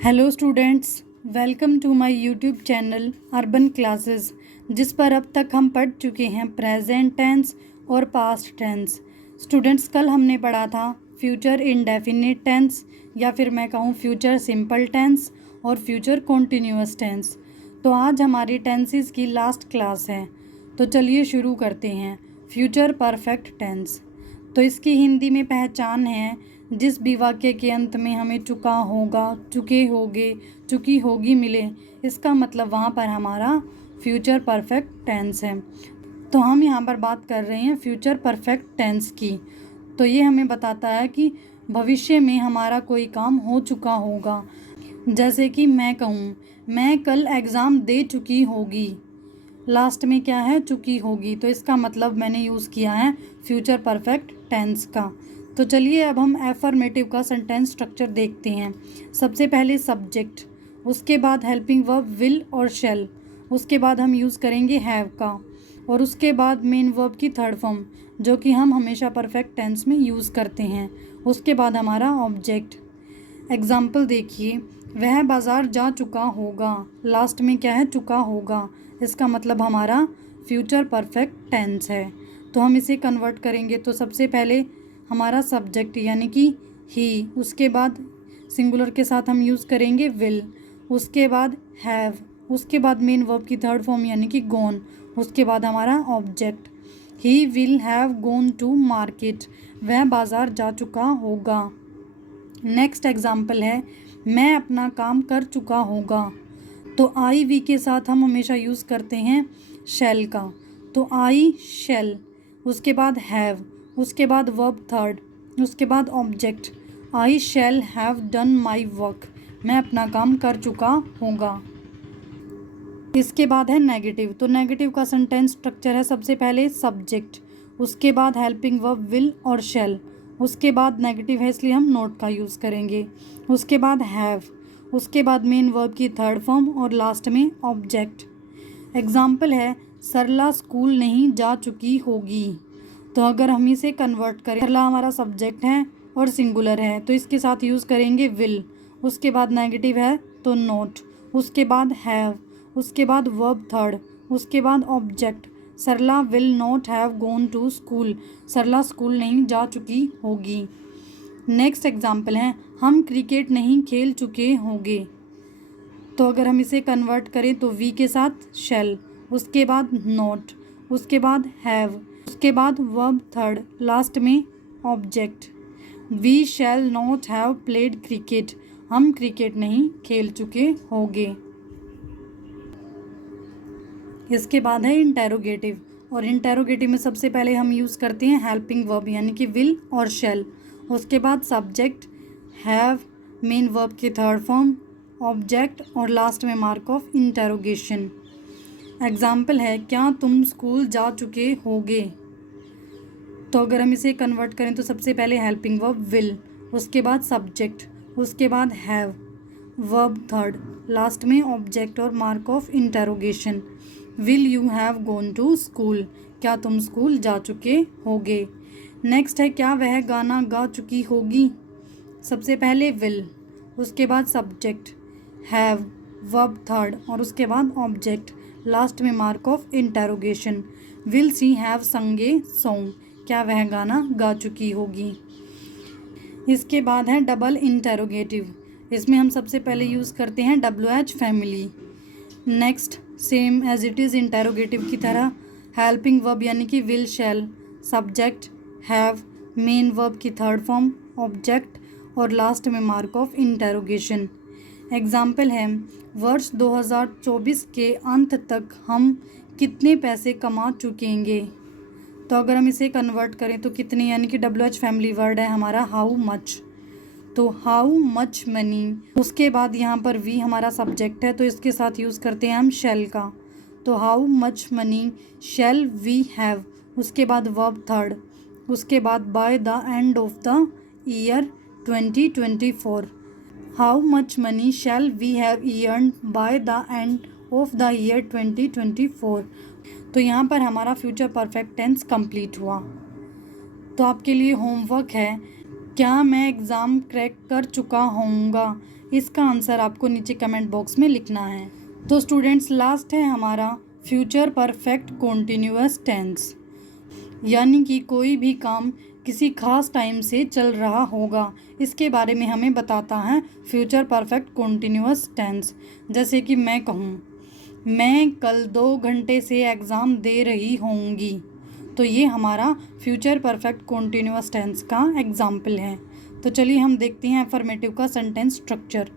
Hello students, welcome to my YouTube channel urban classes, जिस पर अब तक हम पढ़ चुके हैं प्रेजेंट टेंस और पास्ट टेंस। स्टूडेंट्स, कल हमने पढ़ा था फ्यूचर इंडेफिनिट टेंस या फिर मैं कहूँ फ्यूचर सिंपल टेंस और फ्यूचर कॉन्टिन्यूअस टेंस। तो आज हमारी टेंसेस की लास्ट क्लास है, तो चलिए शुरू करते हैं। फ्यूचर परफेक्ट टेंस, तो इसकी हिंदी में पहचान है जिस भी वाक्य के अंत में हमें चुका होगा, चुके होगे, चुकी होगी मिले, इसका मतलब वहाँ पर हमारा फ्यूचर परफेक्ट टेंस है। तो हम यहाँ पर बात कर रहे हैं फ्यूचर परफेक्ट टेंस की। तो ये हमें बताता है कि भविष्य में हमारा कोई काम हो चुका होगा। जैसे कि मैं कहूँ, मैं कल एग्ज़ाम दे चुकी होगी, लास्ट में क्या है, चुकी होगी, तो इसका मतलब मैंने यूज़ किया है फ्यूचर परफेक्ट टेंस का। तो चलिए अब हम एफर्मेटिव का सेंटेंस स्ट्रक्चर देखते हैं। सबसे पहले सब्जेक्ट, उसके बाद हेल्पिंग वर्ब विल और शैल, उसके बाद हम यूज़ करेंगे हैव का, और उसके बाद मेन वर्ब की थर्ड फॉर्म जो कि हम हमेशा परफेक्ट टेंस में यूज़ करते हैं। उसके बाद हमारा ऑब्जेक्ट। एग्जाम्पल देखिए, वह बाज़ार जा चुका होगा, लास्ट में क्या है, चुका होगा, इसका मतलब हमारा फ्यूचर परफेक्ट टेंस है। तो हम इसे कन्वर्ट करेंगे तो सबसे पहले हमारा सब्जेक्ट यानी कि ही, उसके बाद सिंगुलर के साथ हम यूज़ करेंगे विल, उसके बाद हैव, उसके बाद मेन वर्ब की थर्ड फॉर्म यानी कि गोन, उसके बाद हमारा object. He will have gone to market, वह बाज़ार जा चुका होगा। नेक्स्ट एग्जाम्पल है, मैं अपना काम कर चुका होगा। तो आई वी के साथ हम हमेशा यूज़ करते हैं शैल का। तो आई शैल, उसके बाद हैव, उसके बाद वर्ब थर्ड, उसके बाद object. I shall have done my work, मैं अपना काम कर चुका होगा। इसके बाद है नेगेटिव। तो नेगेटिव का सेंटेंस स्ट्रक्चर है सबसे पहले सब्जेक्ट, उसके बाद हेल्पिंग वर्ब विल और शैल, उसके बाद नेगेटिव है इसलिए हम नोट का यूज़ करेंगे, उसके बाद हैव, उसके बाद मेन वर्ब की थर्ड फॉर्म और लास्ट में ऑब्जेक्ट। एग्जाम्पल है, सरला स्कूल नहीं जा चुकी होगी। तो अगर हम इसे कन्वर्ट करें, सरला हमारा सब्जेक्ट है और सिंगुलर है तो इसके साथ यूज़ करेंगे विल, उसके बाद नेगेटिव है तो नोट, उसके बाद हैव, उसके बाद वर्ब थर्ड, उसके बाद object. Sarla will not have gone to school, Sarla school नहीं जा चुकी होगी। नेक्स्ट एग्जाम्पल है, हम क्रिकेट नहीं खेल चुके होंगे। तो अगर हम इसे कन्वर्ट करें तो वी के साथ शैल, उसके बाद नॉट, उसके बाद हैव, उसके बाद वर्ब थर्ड, लास्ट में object. We shall not have played cricket, हम क्रिकेट नहीं खेल चुके होंगे। इसके बाद है इंटेरोगेटिव, और इंटेरोगेटिव में सबसे पहले हम यूज़ करते हैं हेल्पिंग वर्ब यानी कि विल और शैल, उसके बाद सब्जेक्ट, हैव, मेन वर्ब की थर्ड फॉर्म, ऑब्जेक्ट और लास्ट में मार्क ऑफ इंटेरोगेशन। एग्जाम्पल है, क्या तुम स्कूल जा चुके होगे। तो अगर हम इसे कन्वर्ट करें तो सबसे पहले हेल्पिंग वर्ब विल, उसके बाद सब्जेक्ट, उसके बाद हैव, वर्ब थर्ड, लास्ट में ऑब्जेक्ट और mark of interrogation. Will you have gone to school, क्या तुम स्कूल जा चुके होगे। नेक्स्ट है, क्या वह गाना गा चुकी होगी। सबसे पहले विल, उसके बाद सब्जेक्ट, हैव, वर्ब थर्ड और उसके बाद ऑब्जेक्ट, लास्ट में mark of interrogation. Will see have संग ए सॉन्ग, क्या वह गाना गा चुकी होगी। इसके बाद है डबल इंटेरोगेटिव, इसमें हम सबसे पहले यूज़ करते हैं WH family. Next, same as it is interrogative की तरह, हेल्पिंग वर्ब यानी कि will shall, subject, have, main verb की थर्ड फॉर्म, ऑब्जेक्ट और लास्ट में मार्क ऑफ इंटेरोगेशन। एग्जाम्पल है, वर्ष 2024 के अंत तक हम कितने पैसे कमा चुकेंगे। तो अगर हम इसे कन्वर्ट करें तो कितने यानी कि WH फैमिली वर्ड है हमारा हाउ मच, तो हाउ मच मनी। उसके बाद यहाँ पर वी हमारा सब्जेक्ट है तो इसके साथ यूज़ करते हैं हम शैल का। तो how much money shall we have, उसके बाद वर्ब थर्ड, उसके बाद by the end of the year 2024, how much money shall we have earned by the end of the year 2024। तो यहाँ पर हमारा फ्यूचर परफेक्ट टेंस कंप्लीट हुआ। तो आपके लिए होमवर्क है, क्या मैं एग्ज़ाम क्रैक कर चुका होऊंगा, इसका आंसर आपको नीचे कमेंट बॉक्स में लिखना है। तो स्टूडेंट्स लास्ट है हमारा फ्यूचर परफेक्ट कॉन्टिन्यूअस टेंस, यानी कि कोई भी काम किसी खास टाइम से चल रहा होगा, इसके बारे में हमें बताता है फ्यूचर परफेक्ट कॉन्टिन्यूअस टेंस। जैसे कि मैं कहूँ मैं कल 2 घंटे से एग्ज़ाम दे रही होंगी, तो ये हमारा फ्यूचर परफेक्ट कॉन्टिन्यूअस टेंस का एग्जाम्पल है। तो चलिए हम देखते हैं अफर्मेटिव का सेंटेंस स्ट्रक्चर।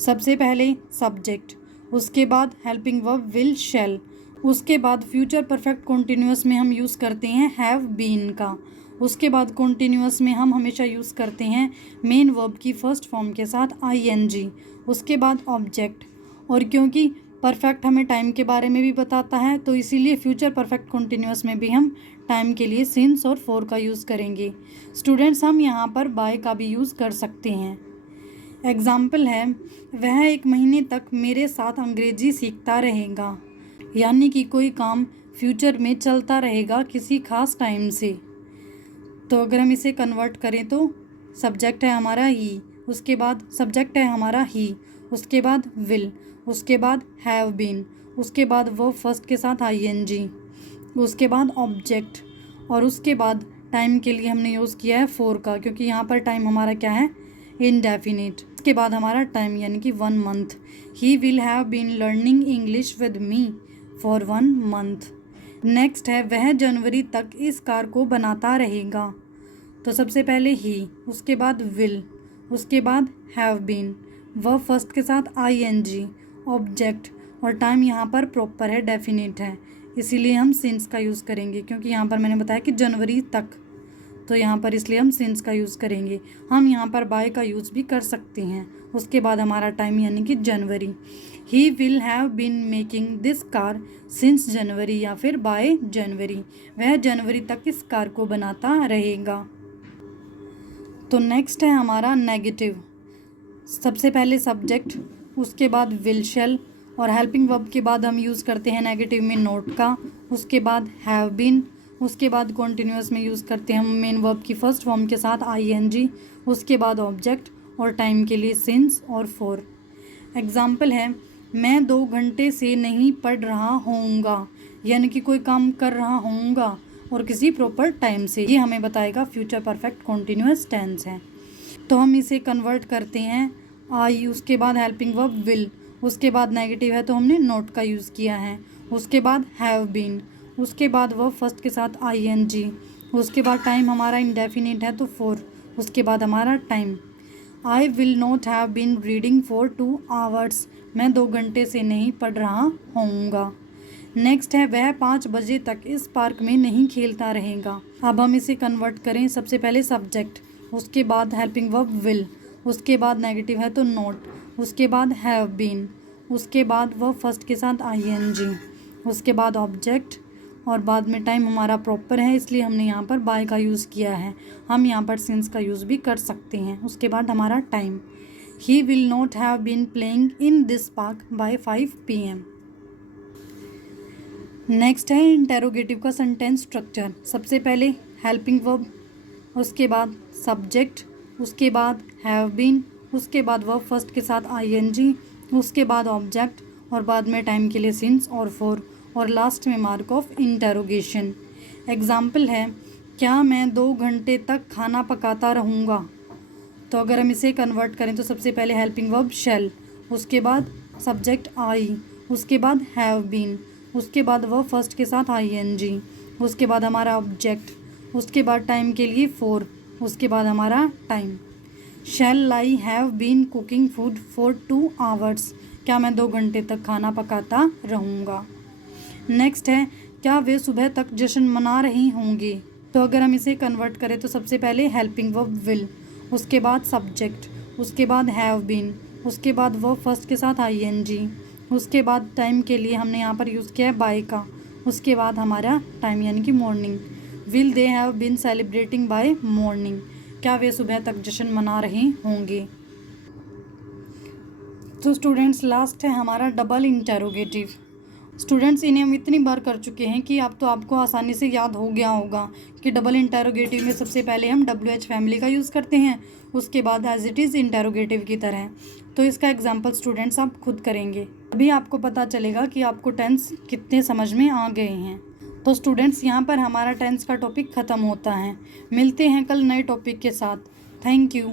सबसे पहले सब्जेक्ट, उसके बाद हेल्पिंग वर्ब विल शैल, उसके बाद फ्यूचर परफेक्ट कॉन्टिन्यूअस में हम यूज़ करते हैं हैव बीन का, उसके बाद कॉन्टिन्यूअस में हम हमेशा यूज़ करते हैं मेन वर्ब की फर्स्ट फॉर्म के साथ ing, उसके बाद ऑब्जेक्ट। और क्योंकि परफेक्ट हमें टाइम के बारे में भी बताता है, तो इसीलिए फ्यूचर परफेक्ट कॉन्टिन्यूअस में भी हम टाइम के लिए सिंस और फॉर का यूज़ करेंगे। स्टूडेंट्स हम यहाँ पर बाय का भी यूज़ कर सकते हैं। एग्जाम्पल है वह 1 महीने तक मेरे साथ अंग्रेजी सीखता रहेगा, यानी कि कोई काम फ्यूचर में चलता रहेगा किसी खास टाइम से। तो अगर हम इसे कन्वर्ट करें तो सब्जेक्ट है हमारा ही, उसके बाद सब्जेक्ट है हमारा ही, उसके बाद विल, उसके बाद हैव बीन, उसके बाद वो फर्स्ट के साथ ing, उसके बाद ऑब्जेक्ट, और उसके बाद टाइम के लिए हमने यूज़ किया है फॉर का, क्योंकि यहाँ पर टाइम हमारा क्या है इनडेफिनिट। उसके बाद हमारा टाइम यानी कि 1 month. He will have been learning English with me for 1 month. Next है वह जनवरी तक इस कार को बनाता रहेगा। तो सबसे पहले ही, उसके बाद विल, उसके बाद हैव बीन, वर्ब फर्स्ट के साथ ing, ऑब्जेक्ट, और टाइम यहाँ पर प्रॉपर है, डेफिनिट है, इसीलिए हम सिंस का यूज़ करेंगे, क्योंकि यहाँ पर मैंने बताया कि जनवरी तक, तो यहाँ पर इसलिए हम सिंस का यूज़ करेंगे। हम यहाँ पर बाय का यूज़ भी कर सकते हैं। उसके बाद हमारा टाइम यानी कि जनवरी। He will have been making this car since January, या फिर बाय जनवरी, वह जनवरी तक इस कार को बनाता रहेगा। तो नेक्स्ट है हमारा नेगेटिव। सबसे पहले सब्जेक्ट, उसके बाद विल शैल, और हेल्पिंग वर्ब के बाद हम यूज़ करते हैं नेगेटिव में नोट का, उसके बाद हैव बीन, उसके बाद कॉन्टिन्यूअस में यूज़ करते हैं हम मेन वर्ब की फर्स्ट फॉर्म के साथ ing, उसके बाद ऑब्जेक्ट, और टाइम के लिए सिंस और फॉर। एग्जाम्पल है मैं 2 घंटे से नहीं पढ़ रहा होऊंगा, यानी कि कोई काम कर रहा होऊंगा और किसी प्रॉपर टाइम से, ये हमें बताएगा फ्यूचर परफेक्ट कॉन्टिन्यूअस टेंस है। तो हम इसे कन्वर्ट करते हैं आई, उसके बाद हेल्पिंग वर्ब विल, उसके बाद नेगेटिव है तो हमने नोट का यूज़ किया है, उसके बाद हैव बीन, उसके बाद वर्ब फर्स्ट के साथ ing, उसके बाद टाइम हमारा इंडेफिनिट है तो फॉर, उसके बाद हमारा time. I will not have been reading for 2 hours, मैं 2 घंटे से नहीं पढ़ रहा होऊंगा। नेक्स्ट है वह 5 बजे तक इस पार्क में नहीं खेलता रहेगा। अब हम इसे कन्वर्ट करें, सबसे पहले सब्जेक्ट, उसके बाद हेल्पिंग वर्ब विल, उसके बाद नेगेटिव है तो नोट, उसके बाद हैव बीन, उसके बाद वर्ब फर्स्ट के साथ ing, उसके बाद ऑब्जेक्ट, और बाद में टाइम हमारा प्रॉपर है इसलिए हमने यहाँ पर बाय का यूज़ किया है। हम यहाँ पर सिंस का यूज़ भी कर सकते हैं। उसके बाद हमारा time, he will not have been playing in this park by 5 PM। Next है इंटेरोगेटिव का सेंटेंस स्ट्रक्चर। सबसे पहले हेल्पिंग वर्ब, उसके बाद सब्जेक्ट, उसके बाद हैव बीन, उसके बाद वर्ब फर्स्ट के साथ ing, उसके बाद ऑब्जेक्ट, और बाद में टाइम के लिए सिंस और फॉर, और लास्ट में मार्क ऑफ इंटेरोगेशन। एग्जाम्पल है क्या मैं 2 घंटे तक खाना पकाता रहूँगा। तो अगर हम इसे कन्वर्ट करें तो सबसे पहले हेल्पिंग वर्ब शैल, उसके बाद सब्जेक्ट आई, उसके बाद हैव बीन, उसके बाद वर्ब फर्स्ट के साथ ing, उसके बाद हमारा ऑब्जेक्ट, उसके बाद टाइम के लिए फॉर, उसके बाद हमारा time. Shall I have been cooking food for 2 hours, क्या मैं 2 घंटे तक खाना पकाता रहूँगा। नेक्स्ट है क्या वे सुबह तक जश्न मना रही होंगे। तो अगर हम इसे कन्वर्ट करें तो सबसे पहले हेल्पिंग वर्ब विल, उसके बाद सब्जेक्ट, उसके बाद हैव बीन, उसके बाद वर्ब फर्स्ट के साथ ing, उसके बाद टाइम के लिए हमने यहाँ पर यूज़ किया है बाय का, उसके बाद हमारा टाइम यानी कि morning. Will they have been celebrating by morning, क्या वे सुबह तक जश्न मना रहे होंगे। तो स्टूडेंट्स लास्ट है हमारा डबल इंटेरोगेटिव, स्टूडेंट्स, इन्हें हम इतनी बार कर चुके हैं कि अब तो आपको आसानी से याद हो गया होगा कि डबल इंटरोगेटिव में सबसे पहले हम WH फैमिली का यूज़ करते हैं, उसके बाद एज इट इज़ इंटरोगेटिव की तरह। तो इसका एग्जाम्पल स्टूडेंट्स आप खुद करेंगे, अभी आपको पता चलेगा कि आपको टेंस कितने समझ में आ गए हैं। तो स्टूडेंट्स, यहाँ पर हमारा टेंस का टॉपिक ख़त्म होता है। मिलते हैं कल नए टॉपिक के साथ। Thank you.